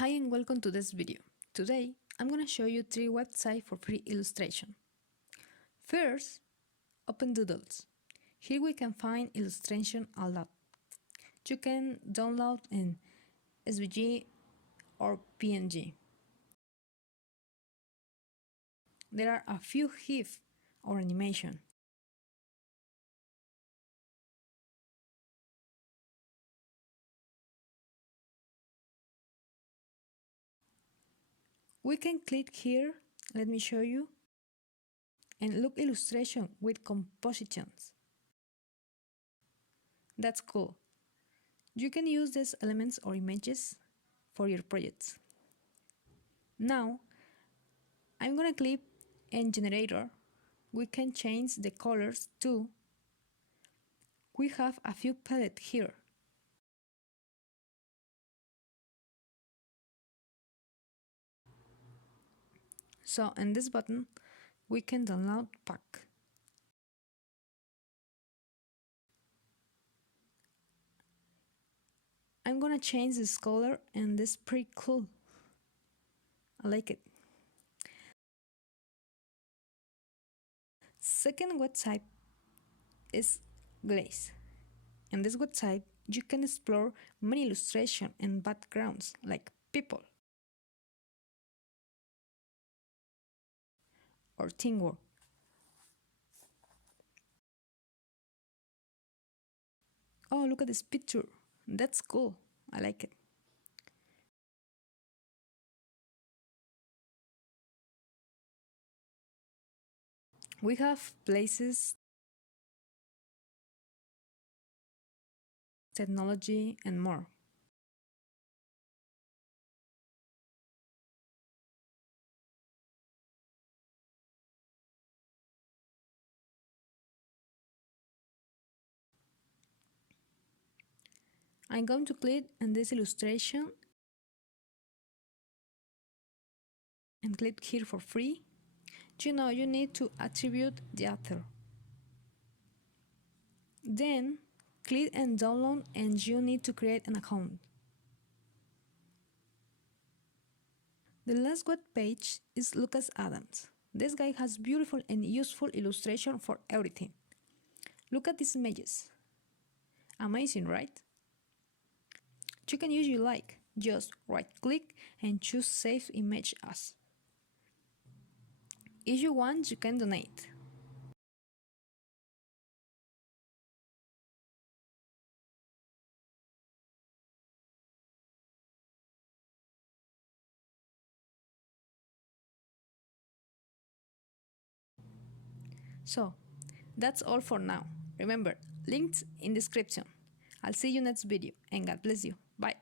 Hi and welcome to this video. Today I'm going to show you 3 websites for free illustration. First, OpenDoodles. Here we can find illustration a lot. You can download in SVG or PNG. There are a few GIF or animation. We can click here, let me show you, and look illustration with compositions. That's cool. You can use these elements or images for your projects. Now, I'm gonna click in generator. We can change the colors too. We have a few palettes here. So in this button, we can download pack. I'm gonna change this color and this is pretty cool. I like it. Second website is Glaze. In this website, you can explore many illustrations and backgrounds like people or teamwork. Oh, look at this picture. That's cool. I like it. We have places, technology, and more. I'm going to click on this illustration and click here for free. You need to attribute the author. Then click and download and you need to create an account. The last web page is Lucas Adams. This guy has beautiful and useful illustration for everything. Look at these images. Amazing, right? You can use you like. Just right click and choose Save Image As. If you want, you can donate. So, that's all for now. Remember, links in description. I'll see you next video and God bless you. Bye.